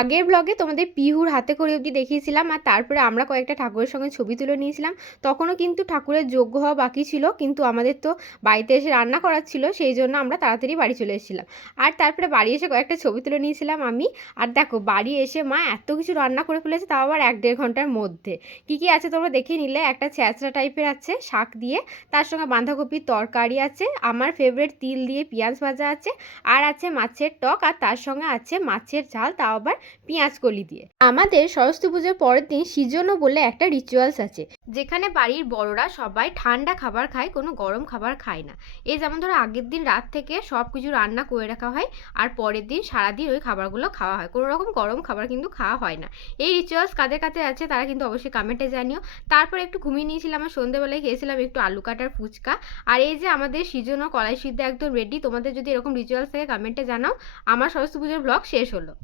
আগের ব্লগে তোমাদের পিহুর হাতে খড়ি অবধি দেখিয়েছিলাম, আর তারপরে আমরা কয়েকটা ঠাকুরের সঙ্গে ছবি তুলে নিয়েছিলাম। তখনও কিন্তু ঠাকুরের যজ্ঞ হওয়া বাকি ছিল, কিন্তু আমাদের তো বাড়িতে এসে রান্না করার ছিল, সেই জন্য আমরা তাড়াতাড়ি বাড়ি চলে এসেছিলাম। আর তারপরে বাড়ি এসে কয়েকটা ছবি তুলে নিয়েছিলাম আমি। আর দেখো বাড়ি এসে মা এত কিছু রান্না করে ফেলেছে, তাও আবার 1-1.5 ঘন্টার মধ্যে। কী কী আছে তোমরা দেখে নিলে। একটা ছ্যাঁচড়া টাইপের আছে শাক দিয়ে, তার সঙ্গে বাঁধাকপির তরকারি আছে, আমার ফেভারিট তিল দিয়ে পেঁয়াজ ভাজা আছে, আর আছে মাছের টক, আর তার সঙ্গে আছে মাছের ঝাল, তাও আবার পেঁয়াজ কলি দিয়ে। আমাদের সরস্বতী পুজোর পরের দিন সিজনও বলে একটা রিচুয়ালস আছে, যেখানে বাড়ির বড়রা সবাই ঠান্ডা খাবার খায়, কোনো গরম খাবার খায় না। এই যেমন ধরো আগের দিন রাত থেকে সব কিছু রান্না করে রাখা হয়, আর পরের দিন সারাদিন ওই খাবারগুলো খাওয়া হয়, কোনো রকম গরম খাবার কিন্তু খাওয়া হয় না। এই রিচুয়ালস কাদের কাছে আছে তারা কিন্তু অবশ্যই কমেন্টে জানিও। তারপর একটু ঘুমিয়ে নিয়েছিলাম, আর সন্ধ্যেবেলায় খেয়েছিলাম একটু আলু কাটার ফুচকা। আর এই যে আমাদের সিজন ও কলাই সিদ্ধ একদম রেডি। তোমাদের যদি এরকম রিচুয়ালস থাকে কমেন্টে জানাও। আমার সরস্বতী পুজোর ব্লগ শেষ হলো।